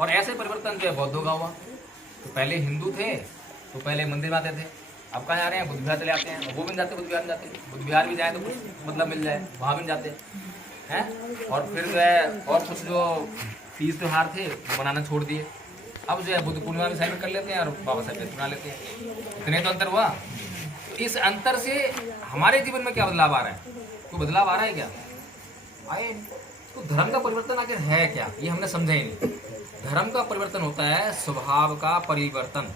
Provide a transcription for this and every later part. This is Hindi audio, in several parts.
और ऐसे परिवर्तन जो है बौद्धों का हुआ। तो पहले हिंदू थे तो पहले मंदिर में आते थे, अब कहाँ आ रहे हैं, बुद्ध विहार चले आते हैं। वो भी नहीं जाते, बुद्ध विहार नहीं जाते, बुद्ध विहार भी जाए तो कुछ मतलब मिल जाए, वहाँ भी नहीं जाते हैं। और फिर जो है और कुछ जो तीज त्यौहार थे वो मनाना छोड़ दिए। अब जो है बुद्ध पूर्णिमा भी सेलिब्रेट कर लेते हैं और बाबा साहब जयंती मना लेते हैं। इतने तो अंतर हुआ। तो इस अंतर से हमारे जीवन में क्या बदलाव आ रहा है? कोई बदलाव आ रहा है क्या? आए। तो धर्म का परिवर्तन आखिर है क्या, ये हमने समझा ही नहीं। धर्म का परिवर्तन होता है स्वभाव का परिवर्तन।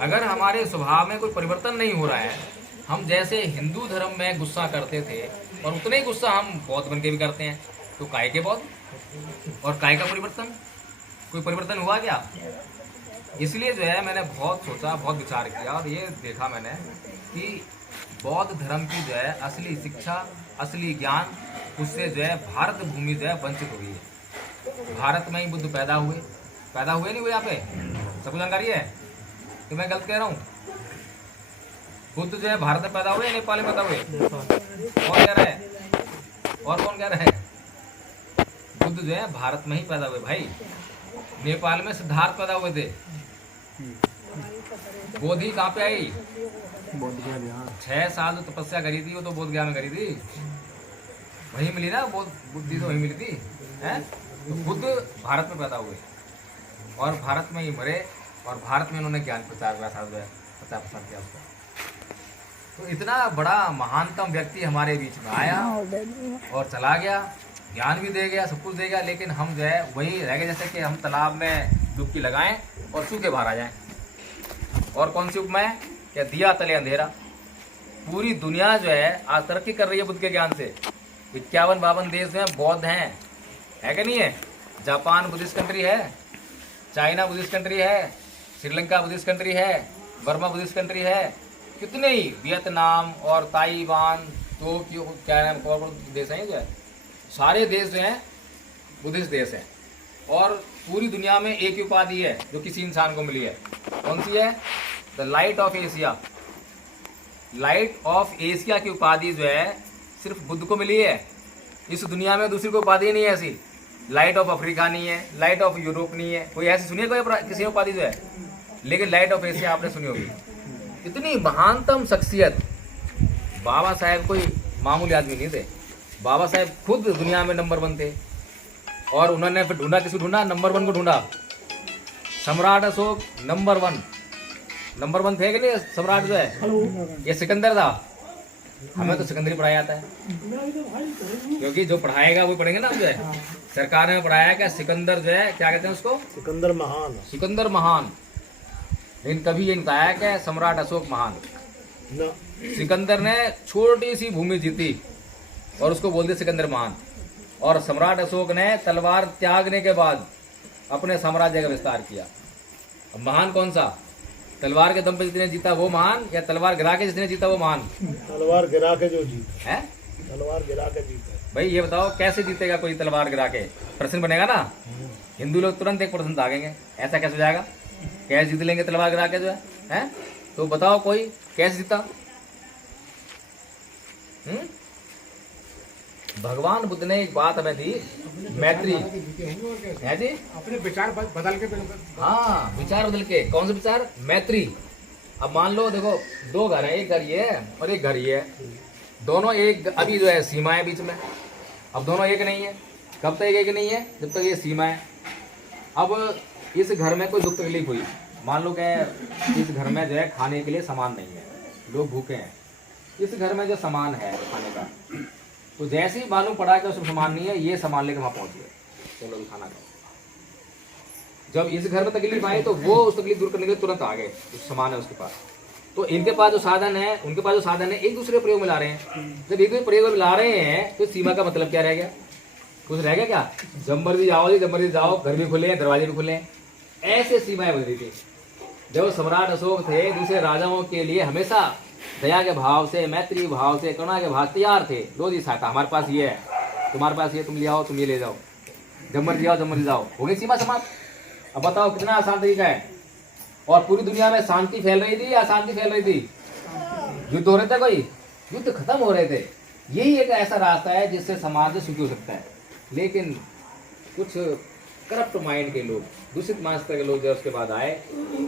अगर हमारे स्वभाव में कोई परिवर्तन नहीं हो रहा है, हम जैसे हिंदू धर्म में गुस्सा करते थे और उतने ही गुस्सा हम बौद्ध बन के भी करते हैं, तो काय के बौद्ध और काय का परिवर्तन? कोई परिवर्तन हुआ क्या? इसलिए जो है मैंने बहुत सोचा, बहुत विचार किया और ये देखा मैंने कि बौद्ध धर्म की जो है असली शिक्षा, असली ज्ञान, उससे जो है भारत भूमि जो है वंचित हो गई है। भारत में ही बुद्ध पैदा हुए नहीं हुए? यहाँ पे सबको जानकारी है कि मैं गलत कह रहा हूँ? बुद्ध जो है भारत में पैदा हुए या नेपाल में पैदा हुए? कौन कह रहा है? और कौन कह रहा है? बुद्ध जो है भारत में ही पैदा हुए भाई। नेपाल में सिद्धार्थ पैदा हुए थे। बोधि कहाँ पे आई? 6 साल जो तपस्या करी थी वो तो बोध गया में करी थी, वहीं मिली ना बुद्धि, तो वहीं मिली थी हैं। तो बुद्ध भारत में पैदा हुए और भारत में ही मरे और भारत में उन्होंने ज्ञान प्रचार प्रसार किया उसका। तो इतना बड़ा महानतम व्यक्ति हमारे बीच में आया और चला गया, ज्ञान भी दे गया, सब कुछ दे गया, लेकिन हम जो है वही रह गए जैसे कि हम तालाब में डुबकी लगाएं और सूखे बाहर आ जाएं। और कौन सी उपमा है? क्या दिया तले अंधेरा। पूरी दुनिया जो है आज तरक्की कर रही है बुद्ध के ज्ञान से। 51-52 देश में बौद्ध हैं, है कि नहीं है? जापान बुद्धिस्ट कंट्री है, चाइना बुद्धिस्ट कंट्री है, श्रीलंका बुद्धिस्ट कंट्री है, बर्मा बुद्धिस्ट कंट्री है, कितने ही, वियतनाम और ताइवान, तो क्या नाम और देश हैं, जो है सारे देश जो हैं बुद्धिस्ट देश हैं। और पूरी दुनिया में एक ही उपाधि है जो किसी इंसान को मिली है। कौन सी है? The light of Asia. Light of Asia की उपाधि जो है सिर्फ बुद्ध को मिली है। इस दुनिया में दूसरी कोई उपाधि नहीं है ऐसी। लाइट ऑफ अफ्रीका नहीं है, लाइट ऑफ यूरोप नहीं है, कोई ऐसी सुनिए कोई किसी उपाधि जो है, लेकिन लाइट ऑफ एशिया आपने सुनी होगी। इतनी महानतम शख्सियत। बाबा साहेब कोई मामूली आदमी नहीं थे। बाबा साहेब खुद दुनिया में नंबर 1 थे और उन्होंने फिर ढूंढा, किसी ढूंढा? नंबर 1 को ढूंढा। सम्राट अशोक नंबर 1 थे कि नहीं? सम्राट जो है ये सिकंदर था। हमें तो सिकंदरी पढ़ाया जाता है क्योंकि जो पढ़ाएगा वो पढ़ेंगे ना हम जो है। सरकार ने पढ़ाया क्या? सिकंदर जो है, क्या कहते हैं उसको? सिकंदर महान। सिकंदर महान। लेकिन कभी ये नहीं बताया क्या सम्राट अशोक महान। सिकंदर ने छोटी सी भूमि जीती और उसको बोल दिया सिकंदर महान। और सम्राट अशोक ने तलवार त्यागने के बाद अपने साम्राज्य का विस्तार किया। अब महान कौन सा? तलवार के दम पे जिसने जीता वो महान, या तलवार गिरा के जिसने जीता वो महान? तलवार गिरा के जो जीता है, तलवार गिरा के जीता। भाई ये बताओ कैसे जीतेगा कोई तलवार गिरा के? प्रश्न बनेगा ना। हिंदू लोग तुरंत एक प्रश्न दागेंगे, ऐसा कैसे हो जाएगा? कैसे जीत लेंगे तलवार गिरा के जो है? तो बताओ कोई कैसे जीता? भगवान बुद्ध ने एक बात हमें दी, मैत्री है जी, अपने विचार बदल के। हाँ, विचार बदल के। कौन से विचार? मैत्री। अब मान लो देखो 2 घर है, एक घर ये है और एक घर ये है, दोनों एक, अभी जो है सीमा है बीच में। अब दोनों एक नहीं है। कब तक एक नहीं है? जब तक ये सीमा है। अब इस घर में कोई दुख तकलीफ हुई, मान लो क्या इस घर में जो है खाने के लिए सामान नहीं है, लोग भूखे हैं। इस घर में जो सामान है खाने का, तो जैसे ही मालूम पड़ा कि उसमें सामान नहीं है, ये सामान लेकर वहां पहुंच गए, चलो भी खाना खाओ। जब इस घर में तकलीफ आई तो वो उस तकलीफ दूर करने के लिए तुरंत आ गए, उस सामान है उसके पास। तो इनके पास जो साधन है, उनके पास जो साधन है, एक दूसरे प्रयोग में ला रहे हैं। जब एक दूसरे प्रयोग में ला रहे हैं तो सीमा का मतलब क्या रह गया? कुछ रह गया क्या? जब मर्जी आओ जी, जब मर्जी जाओ, घर भी खुले हैं, दरवाजे भी खुले हैं, ऐसे सीमाएं बदली थी। जब सम्राट अशोक थे, दूसरे राजाओं के लिए हमेशा दया के भाव से, मैत्री भाव से, करुणा के भाव तैयार थे। लो जी साटा, हमारे पास ये है, तुम्हारे पास ये, तुम ले आओ, तुम ये ले जाओ, जब मर्जी आओ, जब मर्जी जाओ, हो गई सीमा समाप्त। अब बताओ कितना आसान तरीका है। और पूरी दुनिया में शांति फैल रही थी या अशांति फैल रही थी? युद्ध हो रहे थे, कोई युद्ध खत्म हो रहे थे। यही एक ऐसा रास्ता है जिससे समाज सुखी हो सकता है। लेकिन कुछ करप्ट माइंड के लोग, दूषित मानसिकता के लोग जो उसके बाद आए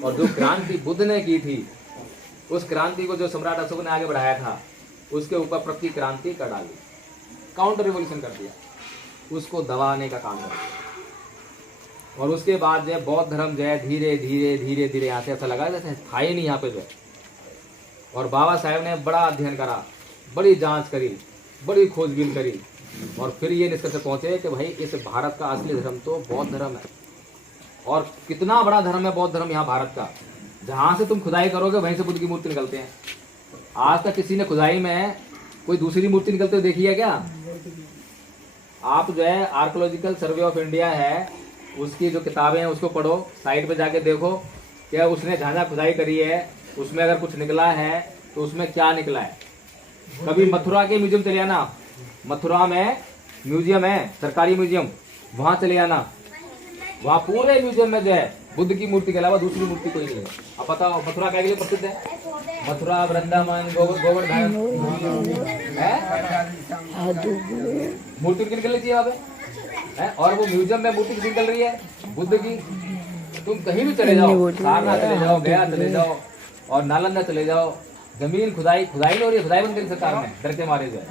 और जो क्रांति बुद्ध ने की थी, उस क्रांति को जो सम्राट अशोक ने आगे बढ़ाया था, उसके ऊपर प्रति क्रांति कर डाली, काउंटर रिवॉल्यूशन कर दिया, उसको दबाने का काम कर। और उसके बाद जो है बौद्ध धर्म जो है धीरे धीरे धीरे धीरे यहाँ से ऐसा लगा जैसे था ही नहीं यहाँ पे जो है। और बाबा साहेब ने बड़ा अध्ययन करा, बड़ी जांच करी, बड़ी खोजबीन करी और फिर ये निष्कर्ष पहुंचे कि भाई इस भारत का असली धर्म तो बौद्ध धर्म है। और कितना बड़ा धर्म है बौद्ध धर्म यहाँ भारत का, जहाँ से तुम खुदाई करोगे वहीं से बुद्ध की मूर्ति निकलते हैं। आज तक किसी ने खुदाई में कोई दूसरी मूर्ति निकलते हुए देखी है क्या? आप जो है आर्कोलॉजिकल सर्वे ऑफ इंडिया है, उसकी जो किताबें हैं उसको पढ़ो, साइट पे जाके देखो क्या उसने जहाँ जहाँ खुदाई करी है उसमें अगर कुछ निकला है तो उसमें क्या निकला है। कभी मथुरा के म्यूजियम चले आना, मथुरा में म्यूजियम है, सरकारी म्यूजियम, वहां चले आना, वहां पूरे म्यूजियम में जो है बुद्ध की मूर्ति के अलावा दूसरी मूर्ति कोई नहीं है। अब बताओ मथुरा क्या के लिए प्रसिद्ध है? मथुरा, वृंदावन, गोवर्धन है, मूर्ति की निकलनी चाहिए वहाँ पे है। और वो म्यूजियम में मूर्ति किसी निकल रही है? बुद्ध की। तुम कहीं भी चले जाओ, सारनाथ चले जाओ, गया चले जाओ और नालंदा चले जाओ, जमीन खुदाई नहीं हो रही है, खुदाई बंद करी सरकार ने, डर के मारे जाए।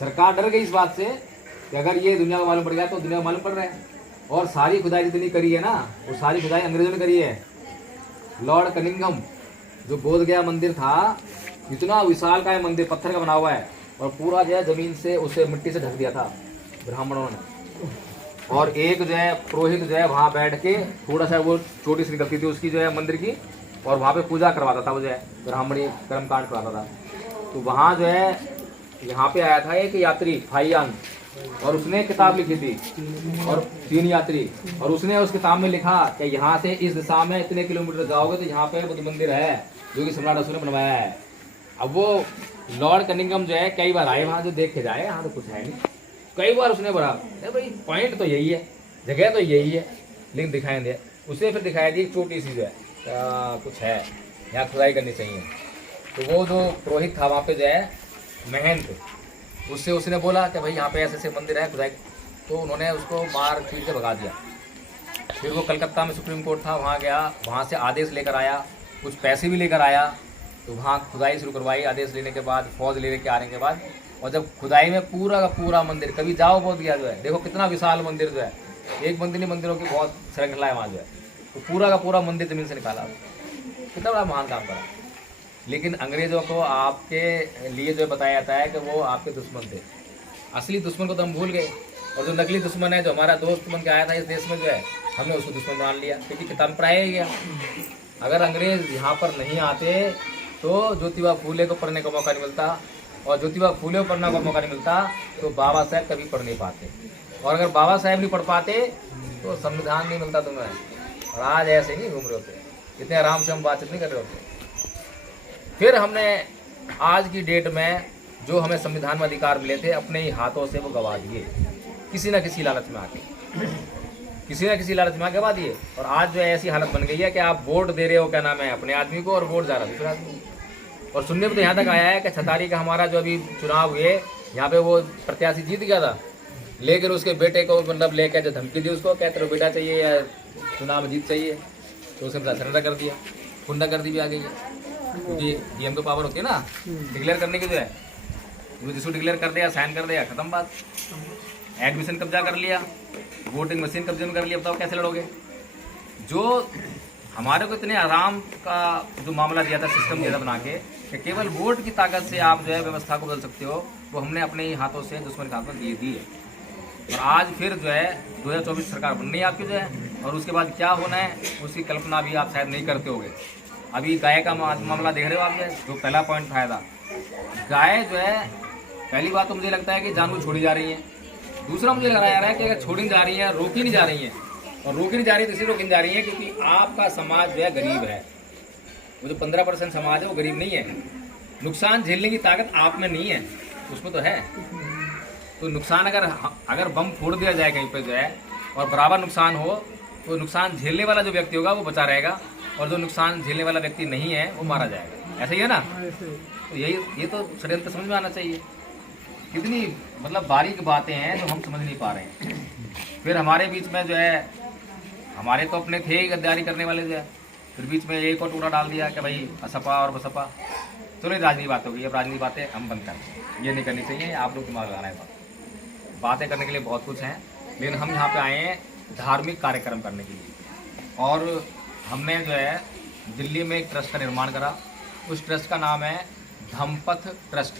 सरकार डर गई इस बात से कि अगर ये दुनिया को मालूम पड़ गया तो दुनिया को मालूम पड़ रहा है। और सारी खुदाई जितनी करी है ना, वो सारी खुदाई अंग्रेजों ने करी है। लॉर्ड कनिंघम जो बोध गया मंदिर था, इतना विशाल का मंदिर, पत्थर का बना हुआ है और पूरा जो है जमीन से उसे मिट्टी से ढक दिया था ब्राह्मणों ने। और एक जो है पुरोहित जो है वहाँ बैठ के थोड़ा सा वो छोटी सी निकलती थी उसकी जो है मंदिर की, और वहाँ पे पूजा करवाता था, वो जो है ब्राह्मणी कर्मकांड करवाता था। तो वहाँ जो है यहाँ पे आया था एक यात्री फाइयान, और उसने किताब लिखी थी, और 3 यात्री, और उसने उस किताब में लिखा कि यहाँ से इस दिशा में इतने किलोमीटर जाओगे तो यहाँ पे बुद्ध मंदिर है जो कि सम्राट अशोक ने बनवाया है। अब वो लॉर्ड कनिंघम जो है कई बार आए वहाँ, जो देख के जाए, यहाँ तो कुछ है नहीं। कई बार उसने बोला भाई पॉइंट तो यही है, जगह तो यही है, लेकिन दिखाई दिया। उसने फिर दिखाई दी छोटी सी जो है कुछ है, यहाँ खुदाई करनी चाहिए। तो वो जो पुरोहित था वहाँ पे जो है महंत, उससे उसने बोला कि भाई यहाँ पे ऐसे ऐसे मंदिर है खुदाई, तो उन्होंने उसको मार पीट के भगा दिया। फिर वो कलकत्ता में सुप्रीम कोर्ट था, वहाँ गया, वहाँ से आदेश लेकर आया, कुछ पैसे भी लेकर आया, तो वहाँ खुदाई शुरू करवाई। आदेश लेने के बाद, फौज लेने के आने के बाद, और जब खुदाई में पूरा का पूरा मंदिर, कभी जाओ बोध गया जो है, देखो कितना विशाल मंदिर जो है, एक मंदिर नहीं, मंदिरों की बहुत श्रृंखला है वहाँ जो है, तो पूरा का पूरा मंदिर जमीन से निकाला, कितना बड़ा महान काम करा। लेकिन अंग्रेजों को आपके लिए जो बताया जाता है कि वो आपके दुश्मन थे, असली दुश्मन को तो हम भूल गए, और जो नकली दुश्मन है, जो हमारा दोस्त बन के आया था इस देश में जो है, हमने उसको दुश्मन मान लिया, क्योंकि किताब पर आया ही गया। अगर अंग्रेज यहाँ पर नहीं आते तो ज्योतिबा फूले को पढ़ने का मौका नहीं मिलता, और ज्योतिबा फूले को पढ़ने का मौका नहीं मिलता तो बाबा साहेब कभी पढ़ नहीं पाते, और अगर बाबा साहेब नहीं पढ़ पाते तो संविधान नहीं मिलता तुम्हें। और आज ऐसे नहीं घूम रहे होते, इतने आराम से हम बातचीत नहीं कर रहे होते। फिर हमने आज की डेट में जो हमें संविधान में अधिकार मिले थे, अपने ही हाथों से वो गवा दिए, किसी न किसी लालच में आके, किसी न किसी लालच में आके गवा दिए। और आज जो है ऐसी हालत बन गई है कि आप वोट दे रहे हो, क्या नाम है, अपने आदमी को, और वोट जा रहा है दूसरे आदमी को। और सुनने में तो यहाँ तक आया है कि छतारी का हमारा जो अभी चुनाव हुए, यहाँ पे वो प्रत्याशी जीत गया था, लेकिन उसके बेटे को मतलब लेकर जो धमकी दी उसको, क्या तेरा बेटा चाहिए या चुनाव जीत चाहिए, तो उसने सरेंडर कर दिया, गुंडागर्दी भी आ गई है। क्योंकि डीएम को पावर होती है ना डिक्लेयर करने की, जो है वो जिसको डिक्लेयर कर दिया, साइन कर दिया, खत्म बात। एडमिशन कब्जा कर लिया, वोटिंग मशीन कब्जे में कर लिया, बताओ कैसे लड़ोगे। जो हमारे को इतने आराम का जो मामला दिया था, सिस्टम दिया था बना के, कि केवल वोट की ताकत से आप जो है व्यवस्था को बदल सकते हो, वो हमने अपने ही हाथों से दुश्मन के हाथ में दिए दी है। और आज फिर जो है 2024 सरकार बननी है आपकी जो है, और उसके बाद क्या होना है उसकी कल्पना भी आप शायद नहीं करते होंगे। अभी गाय का मामला देख रहे हो आप, जो पहला पॉइंट था, गाय जो है, पहली बात तो मुझे लगता है कि जानवर छोड़ी जा रही है। दूसरा मुझे लगा जा रहा है कि अगर छोड़ी नहीं जा रही है, रोकी नहीं जा रही है, और रोकी नहीं जा रही है तो इसलिए रोकी नहीं जा रही है क्योंकि आपका समाज जो है गरीब है। वो जो 15% समाज है वो गरीब नहीं है, नुकसान झेलने की ताकत आप में नहीं है, उसमें तो है। तो नुकसान अगर बम फोड़ दिया जाए कहीं पे जो है, और बराबर नुकसान हो, तो नुकसान झेलने वाला जो व्यक्ति होगा वो बचा रहेगा, और जो नुकसान झेलने वाला व्यक्ति नहीं है वो मारा जाएगा। ऐसा ही है ना। तो ये तो षड्यंत्र समझ में आना चाहिए। कितनी मतलब बारीक बातें हैं जो हम समझ नहीं पा रहे हैं। फिर हमारे बीच में जो है, हमारे तो अपने थे ही गद्दारी करने वाले जो है, फिर बीच में एक और टुकड़ा डाल दिया कि भाई असपा और बसपा। चलो ये राजनीति बात होगी, अब राजनीति बातें हम बंद कर दें, ये नहीं करनी चाहिए, आप लोग दिमाग लगाना है। बातें करने के लिए बहुत कुछ हैं, लेकिन हम यहाँ पे आए हैं धार्मिक कार्यक्रम करने के लिए। और हमने जो है दिल्ली में एक ट्रस्ट का निर्माण करा। उस ट्रस्ट का नाम है धम्मपथ ट्रस्ट,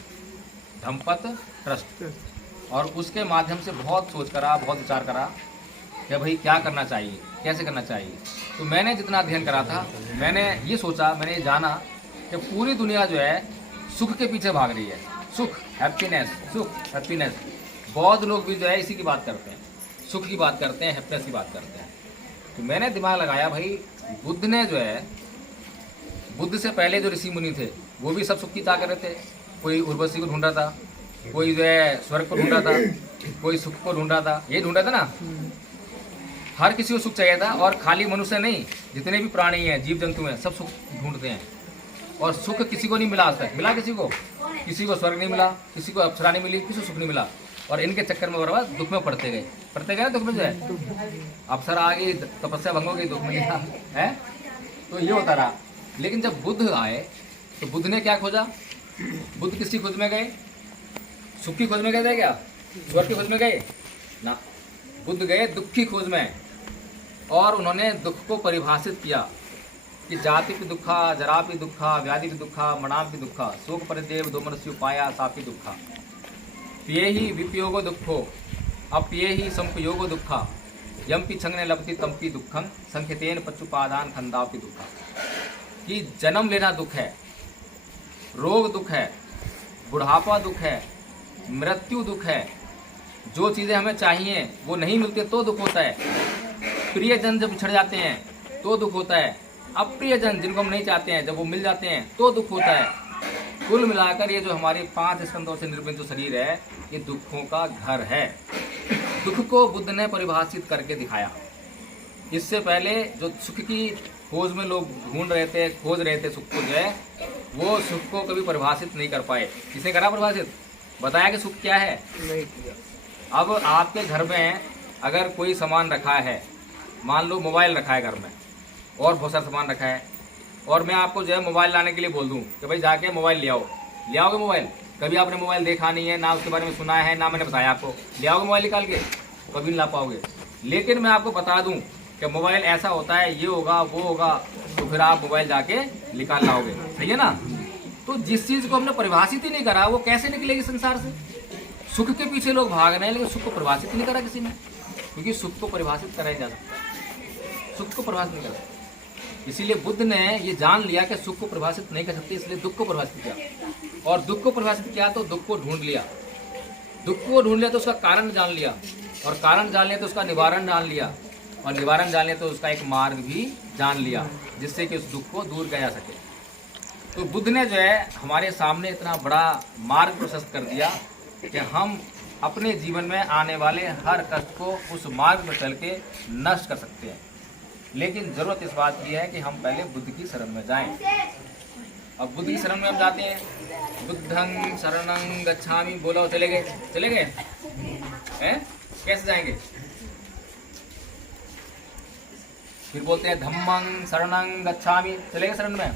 धम्मपथ ट्रस्ट। और उसके माध्यम से बहुत सोच करा, बहुत विचार करा कि भाई क्या करना चाहिए, कैसे करना चाहिए। तो मैंने जितना अध्ययन करा था, मैंने ये सोचा, मैंने ये जाना कि पूरी दुनिया जो है सुख के पीछे भाग रही है। सुख, हैप्पीनेस, सुख, हैप्पीनेस। बौद्ध लोग भी जो है इसी की बात करते हैं, सुख की बात करते हैं, हैप्पीनेस की बात करते हैं। तो मैंने दिमाग लगाया, भाई बुद्ध ने जो है, बुद्ध से पहले जो ऋषि मुनि थे वो भी सब सुख की चाह कर रहे थे। कोई उर्वशी को ढूंढ रहा था, कोई जो है स्वर्ग को ढूंढ रहा था, कोई सुख को ढूंढ रहा था, ये ढूंढ रहा था ना। हर किसी को सुख चाहिए था। और खाली मनुष्य नहीं, जितने भी प्राणी हैं, जीव जंतु हैं, सब सुख ढूंढते हैं। और सुख किसी को नहीं मिला आज तक। मिला किसी को स्वर्ग नहीं मिला, किसी को अप्सरा नहीं मिली, किसी को सुख नहीं मिला। और इनके चक्कर में बर्बाद दुख में पड़ते गए दुख में जो है। अप्सरा आ गई, तपस्या भंग हो गई, दुख मिला है। तो ये होता रहा। लेकिन जब बुद्ध आए तो बुद्ध ने क्या खोजा? बुद्ध किसकी खोज में गए? सुख की खोज में गए थे क्या? स्वर्ग की खोज में गए ना। बुद्ध गए दुख की खोज में। और उन्होंने दुख को परिभाषित किया कि जाति भी दुखा, जरा भी दुखा, व्याधि भी दुखा, मणाप भी दुखा, शोक परिदेव दो मनुष्य उपाया सापी दुखा, पिये ही विपयोगो दुखो, अपिये ही संपयोगो दुखा, यम्पि छंगने लपति तम्पि दुखम, संख्यतेन पच्चुपादान खंदापि दुखा। कि जन्म लेना दुख है, रोग दुख है, बुढ़ापा दुख है, मृत्यु दुख है, जो चीज़ें हमें चाहिए वो नहीं मिलती तो दुख होता है, प्रियजन जब बिछड़ जाते हैं तो दुख होता है, अप्रियजन जिनको हम नहीं चाहते हैं जब वो मिल जाते हैं तो दुख होता है। कुल मिलाकर ये जो हमारे 5 स्कंदों से निर्मित जो शरीर है, ये दुखों का घर है। दुख को बुद्ध ने परिभाषित करके दिखाया। इससे पहले जो सुख की खोज में लोग ढूंढ रहे थे, खोज रहे थे सुख को, जो है वो सुख को कभी परिभाषित नहीं कर पाए। किसने करा परिभाषित? बताया कि सुख क्या है? नहीं किया। अब आपके घर में अगर कोई सामान रखा है, मान लो मोबाइल रखा है घर में और बहुत सारा सामान रखा है, और मैं आपको जो है मोबाइल लाने के लिए बोल दूं कि भाई जाके मोबाइल ले आओ, ले आओगे मोबाइल? कभी आपने मोबाइल देखा नहीं है, ना उसके बारे में सुना है, ना मैंने बताया आपको, ले आओगे मोबाइल निकाल के? कभी नहीं ला पाओगे। लेकिन मैं आपको बता दूं कि मोबाइल ऐसा होता है, ये होगा वो होगा, तो फिर आप मोबाइल जाके निकाल लाओगे। सही है ना? तो जिस चीज़ को हमने परिभाषित ही नहीं करा वो कैसे निकलेगी संसार से? सुख के पीछे लोग भाग रहे हैं, लेकिन सुख को परिभाषित नहीं करा किसी ने, क्योंकि सुख को परिभाषित करा ही जा सकता, सुख को परिभाषित नहीं करा। इसीलिए बुद्ध ने ये जान लिया कि सुख को परिभाषित नहीं कर सकते, इसलिए दुख को परिभाषित किया। और दुख को परिभाषित किया तो दुख को ढूंढ लिया, दुख को ढूंढ लिया तो उसका कारण जान लिया, और कारण जान लिया तो उसका निवारण जान लिया, और निवारण जान लिया तो उसका एक मार्ग भी जान लिया, जिससे कि उस दुख को दूर किया जा सके। तो बुद्ध ने जो है हमारे सामने इतना बड़ा मार्ग प्रशस्त कर दिया कि हम अपने जीवन में आने वाले हर कष्ट को उस मार्ग पर चल के नष्ट कर सकते हैं। लेकिन जरूरत इस बात की है कि हम पहले बुद्ध की शरण में जाएं। अब बुद्ध की शरण में हम जाते हैं, बुद्धं शरणं गच्छामि, बोलो चले गए हैं? कैसे जाएंगे? फिर बोलते हैं धम्मं शरणं गच्छामि, चले गए शरण में।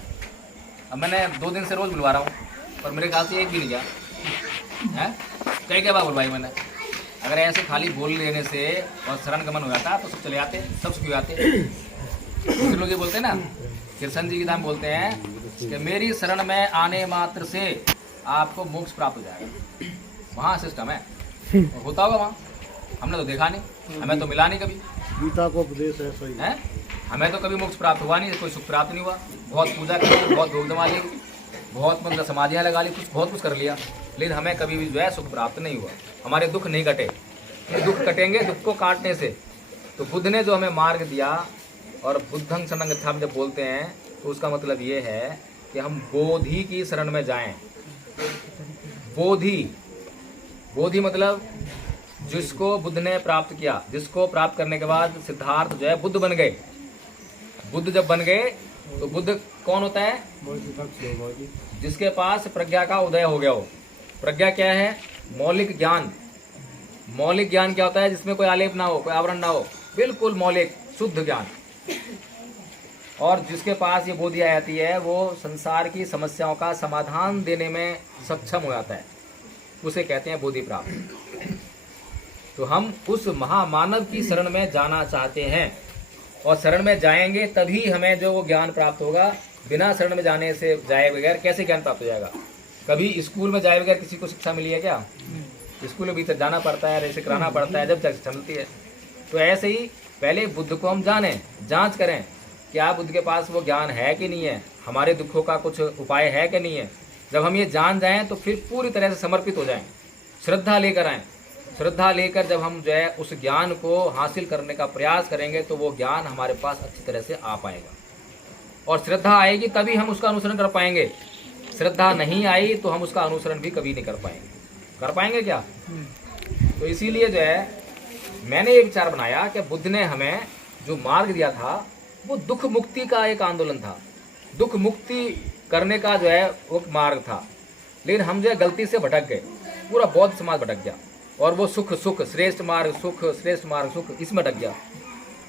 अब मैंने 2 दिन से रोज बुलवा रहा हूँ, पर मेरे ख्याल से एक भी नहीं गया है। कई क्या बात बुलवाई मैंने? अगर ऐसे खाली बोल लेने से और शरण गमन हो जाता तो सब चले जाते, सब सुखी हो जाते। दूसरे लोग ये बोलते हैं ना, कृष्ण जी की नाम बोलते हैं कि मेरी शरण में आने मात्र से आपको मोक्ष प्राप्त हो जाएगा। वहाँ सिस्टम है, और होता होगा वहाँ, हमने तो देखा नहीं, हमें तो मिला नहीं कभी। गीता को उपदेश है सही है, हमें तो कभी मोक्ष प्राप्त हुआ नहीं, कोई सुख प्राप्त नहीं हुआ। बहुत पूजा की, बहुत धूम जमा ली, बहुत मतलब समाधियाँ लगा ली, बहुत कुछ कर लिया, लेकिन हमें कभी भी जो है सुख प्राप्त नहीं हुआ। हमारे दुख नहीं कटे, दुख कटेंगे दुख को काटने से। तो बुद्ध ने जो हमें मार्ग दिया, और बुद्धं शरणं गच्छामि जब बोलते हैं तो उसका मतलब ये है कि हम बोधि की शरण में जाएं। बोधि मतलब जिसको बुद्ध ने प्राप्त किया, जिसको प्राप्त करने के बाद सिद्धार्थ जो है बुद्ध बन गए। बुद्ध जब बन गए तो बुद्ध कौन होता है? जिसके पास प्रज्ञा का उदय हो गया हो। प्रज्ञा क्या है? मौलिक ज्ञान। मौलिक ज्ञान क्या होता है? जिसमें कोई आलेप ना हो, कोई आवरण ना हो, बिल्कुल मौलिक शुद्ध ज्ञान। और जिसके पास ये बुद्धि आ जाती है वो संसार की समस्याओं का समाधान देने में सक्षम हो जाता है, उसे कहते हैं बुद्धि प्राप्त। तो हम उस महामानव की शरण में जाना चाहते हैं, और शरण में जाएंगे तभी हमें जो वो ज्ञान प्राप्त होगा। बिना शरण में जाने से जाए बगैर कैसे ज्ञान प्राप्त हो जाएगा? कभी स्कूल में जाए बगैर किसी को शिक्षा मिली है क्या? स्कूल में भीतर जाना पड़ता है, रेसे कराना पड़ता है, जब तक चलती है। तो ऐसे ही पहले बुद्ध को हम जानें, जांच करें क्या बुद्ध के पास वो ज्ञान है कि नहीं है, हमारे दुखों का कुछ उपाय है कि नहीं है। जब हम ये जान जाएं तो फिर पूरी तरह से समर्पित हो जाएं, श्रद्धा लेकर आएँ। श्रद्धा लेकर जब हम जो है उस ज्ञान को हासिल करने का प्रयास करेंगे तो वो ज्ञान हमारे पास अच्छी तरह से आ पाएगा। और श्रद्धा आएगी तभी हम उसका अनुसरण कर पाएंगे। श्रद्धा नहीं आई तो हम उसका अनुसरण भी कभी नहीं कर पाएंगे। कर पाएंगे क्या? तो इसीलिए जो है मैंने ये विचार बनाया कि बुद्ध ने हमें जो मार्ग दिया था वो दुख मुक्ति का एक आंदोलन था, दुख मुक्ति करने का जो है वो मार्ग था। लेकिन हम जो है गलती से भटक गए, पूरा बौद्ध समाज भटक गया, और वो सुख सुख श्रेष्ठ मार्ग, सुख श्रेष्ठ मार्ग, सुख इसमें अटक गया।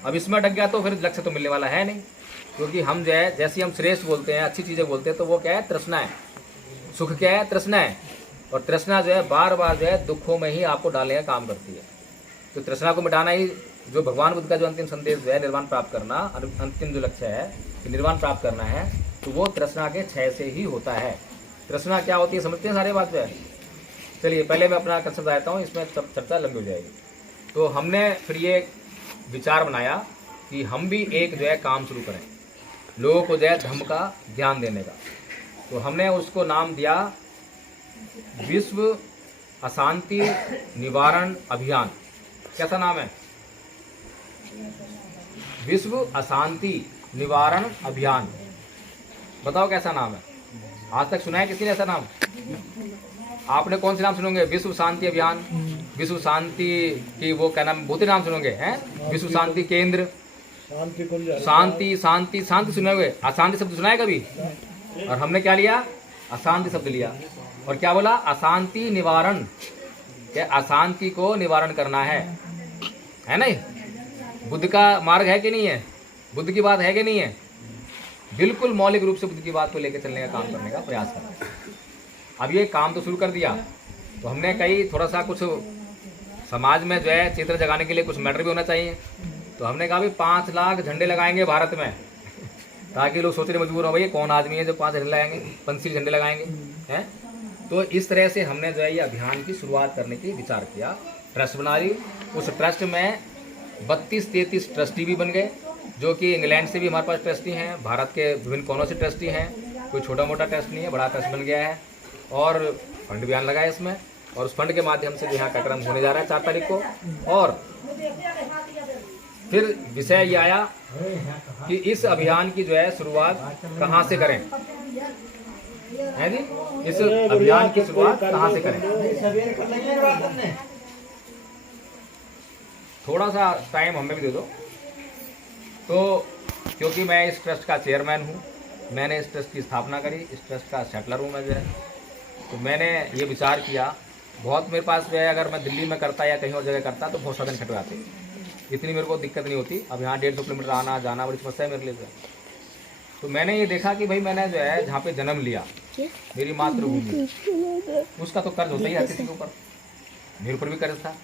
अब इसमें अटक गया तो फिर लक्ष्य तो मिलने वाला है नहीं, क्योंकि हम जो है जैसे हम श्रेष्ठ बोलते हैं, अच्छी चीज़ें बोलते हैं, तो वो क्या है? तृष्णा है। सुख क्या है? तृष्णा है। और तृष्णा जो है बार बार जो है दुखों में ही आपको डालने का काम करती है। तो तृष्णा को मिटाना ही जो भगवान बुद्ध का जो अंतिम संदेश जो है, निर्वाण प्राप्त करना, अंतिम जो लक्ष्य है कि निर्वाण प्राप्त करना है, तो वो तृष्णा के क्षय से ही होता है। तृष्णा क्या होती है समझते हैं सारे बात जो है। चलिए पहले मैं अपना कंसेप्ट बताता हूँ, इसमें चर्चा लंबी हो जाएगी। तो हमने फिर ये विचार बनाया कि हम भी एक जो है काम शुरू करें, लोगों को जो है धम्म का ज्ञान देने का। तो हमने उसको नाम दिया विश्व अशांति निवारण अभियान। कैसा नाम है? विश्व अशांति निवारण अभियान। बताओ कैसा नाम है? आज तक सुना है किसी ने ऐसा नाम? आपने कौन से नाम सुनोगे? विश्व शांति अभियान, विश्व शांति की वो क्या नाम, बहुत ही नाम सुनोगे हैं। विश्व शांति केंद्र, शांति शांति शांति सुनोगे। अशांति शब्द सुना है कभी? और हमने क्या लिया? अशांति शब्द लिया। और क्या बोला? अशांति निवारण, क्या अशांति को निवारण करना है नहीं? बुद्ध का मार्ग है कि नहीं है? बुद्ध की बात है कि नहीं है? बिल्कुल मौलिक रूप से बुद्ध की बात को लेकर चलने का काम करने का प्रयास करना। अब ये काम तो शुरू कर दिया, तो हमने कहीं थोड़ा सा कुछ समाज में जो है चेतना जगाने के लिए कुछ मैटर भी होना चाहिए। तो हमने कहा भी 5 लाख झंडे लगाएंगे भारत में, ताकि लोग सोचने मजबूर हो भाई कौन आदमी है जो 5 झंडे लगाएंगे, पंछी झंडे लगाएंगे हैं। तो इस तरह से हमने जो है ये अभियान की शुरुआत करने की विचार किया। ट्रस्ट बना ली। उस ट्रस्ट में 32-33 ट्रस्टी भी बन गए, जो कि इंग्लैंड से भी हमारे पास ट्रस्टी हैं, भारत के विभिन्न कोनों से ट्रस्टी हैं। कोई छोटा मोटा ट्रस्ट नहीं है, बड़ा ट्रस्ट बन गया है। और फंड भी आने लगा है इसमें, और उस फंड के माध्यम से यहाँ कार्यक्रम होने जा रहा है 4 तारीख को। और फिर विषय ये आया कि इस अभियान की जो है शुरुआत कहाँ से करें, है जी? इस अभियान की शुरुआत कहाँ से करें? थोड़ा सा टाइम हमें भी दे दो। तो क्योंकि मैं इस ट्रस्ट का चेयरमैन हूँ, मैंने इस ट्रस्ट की स्थापना करी, इस ट्रस्ट का सेटलर हूँ मैं जो है, तो मैंने ये विचार किया। बहुत मेरे पास जो है अगर मैं दिल्ली में करता या कहीं और जगह करता तो बहुत साधन खट जाते, इतनी मेरे को दिक्कत नहीं होती। अब यहाँ 150 किलोमीटर आना जाना बड़ी समस्या है मेरे लिए। तो मैंने ये देखा कि भाई मैंने जो है जहाँ पे जन्म लिया, मेरी मातृभूमि, उसका तो कर्ज होता ही है किसी के ऊपर, मेरे ऊपर भी कर्ज था।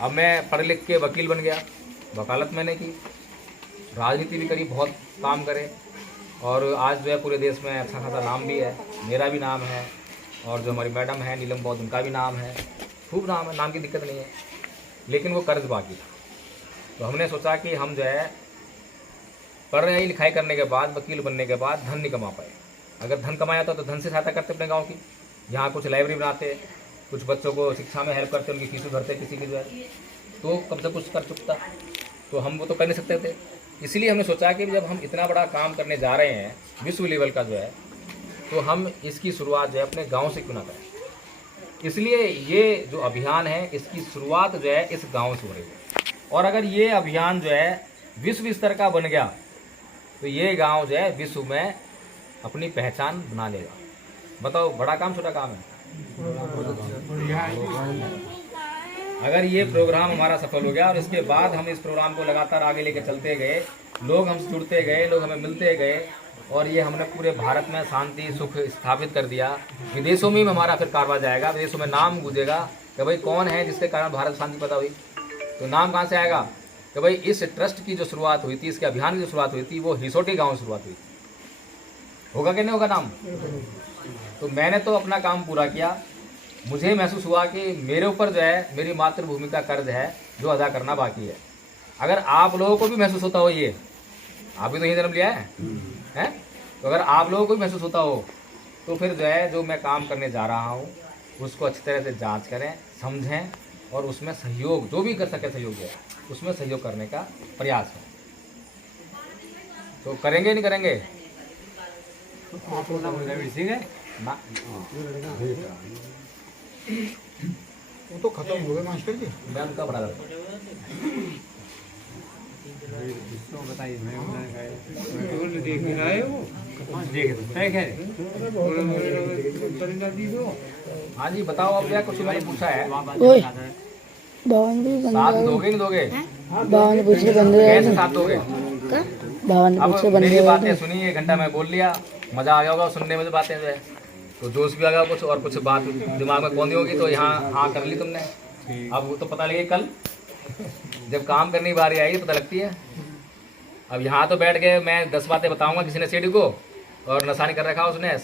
अब मैं पढ़ लिख के वकील बन गया, वकालत मैंने की, राजनीति भी करी, बहुत काम करे, और आज जो है पूरे देश में अच्छा खासा नाम भी है, मेरा भी नाम है, और जो हमारी मैडम है नीलम बौद्ध, उनका भी नाम है, खूब नाम है, नाम की दिक्कत नहीं है। लेकिन वो कर्ज बाकी था। तो हमने सोचा कि हम जो है पढ़ रहे हैं, लिखाई करने के बाद, वकील बनने के बाद धन नहीं कमा पाए। अगर धन कमाया था तो धन से सहायता करते अपने गांव की, यहाँ कुछ लाइब्रेरी बनाते, कुछ बच्चों को शिक्षा में हेल्प करते, उनकी फीस भरते किसी की जो है, तो कब से कुछ कर चुकता। तो हम वो तो कर नहीं सकते थे। इसलिए हमने सोचा कि जब हम इतना बड़ा काम करने जा रहे हैं विश्व लेवल का जो है, तो हम इसकी शुरुआत जो है अपने गाँव से क्यों ना करें। इसलिए ये जो अभियान है इसकी शुरुआत जो है इस गाँव से हो रही है। और अगर ये अभियान जो है विश्व स्तर का बन गया तो ये गांव जो है विश्व में अपनी पहचान बना लेगा। बताओ बड़ा काम छोटा काम है? अगर ये प्रोग्राम हमारा सफल हो गया और इसके बाद हम इस प्रोग्राम को लगातार आगे लेके चलते गए, लोग हमसे जुड़ते गए, लोग हमें मिलते गए और ये हमने पूरे भारत में शांति सुख स्थापित कर दिया। विदेशों में भी हमारा फिर कारवा जाएगा, विदेशों में नाम गूंजेगा कि भाई कौन है जिसके कारण भारत में शांति पैदा हुई। तो नाम कहाँ से आएगा कि भाई इस ट्रस्ट की जो शुरुआत हुई थी, इसके अभियान की जो शुरुआत हुई थी, वो हिसोटी गाँव से शुरुआत हुई थी। होगा कि नहीं होगा नाम? तो मैंने तो अपना काम पूरा किया। मुझे महसूस हुआ कि मेरे ऊपर जो है मेरी मातृभूमि का कर्ज है जो अदा करना बाकी है। अगर आप लोगों को भी महसूस होता हो, ये आप भी तो यही जन्म लिया है हैं? तो अगर आप लोगों को भी महसूस होता हो तो फिर जो है जो मैं काम करने जा रहा हूँ उसको अच्छी तरह से जांच करें, समझें और उसमें सहयोग जो भी कर सके सहयोग है उसमें सहयोग करने का प्रयास है। तो करेंगे नहीं करेंगे ना? वो तो खत्म हो गए मास्टर जी। मैं उनका बड़ा लड़का। हाँ जी बताओ, अब क्या कुछ मैंने पूछा है? ओए भवन भी बंद साथ दोगे नहीं दोगे? भवन पूछ के बंद कैसे साथ दोगे? भवन पूछ के अब बंद मेरी बातें सुनी, 1 घंटा मैं बोल लिया, मजा आ गया होगा सुनने में जो बातें जो है, तो जोश भी आ गया कुछ और कुछ बात दिमाग में कौन दी होगी तो यहाँ हाँ कर ली तुमने। अब वो तो पता लगे कल जब काम करने की बारी आएगी पता लगती है। अब यहाँ तो बैठ के मैं 10 बातें बताऊंगा किसी ने सीढ़ी को और नशा नहीं कर रखा उसने,